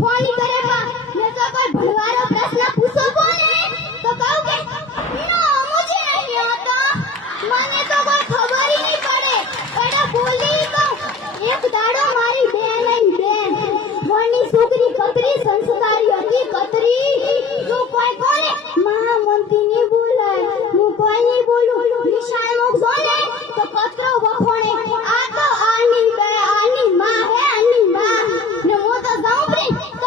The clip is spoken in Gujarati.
ફોન કરે બા ને તો કોઈ ભણવાનો પ્રશ્ન પૂછો કોને તો કહું કે નો મુજે નહીં आता મને તો કોઈ ખબર ही नहीं પડે એડા બોલી કહું એક દાડો મારી બેન મોની છોકરી કતરી સંસ્કારી હતી કતરી તું કોઈ કોને માં મનથી ની બોલાય હું કોઈ નહીં બોલું નિશાળ મુક જોને તો કતરો વખોણે આ તો આની માં હે આની માં ને હું તો જાઉં પ્રી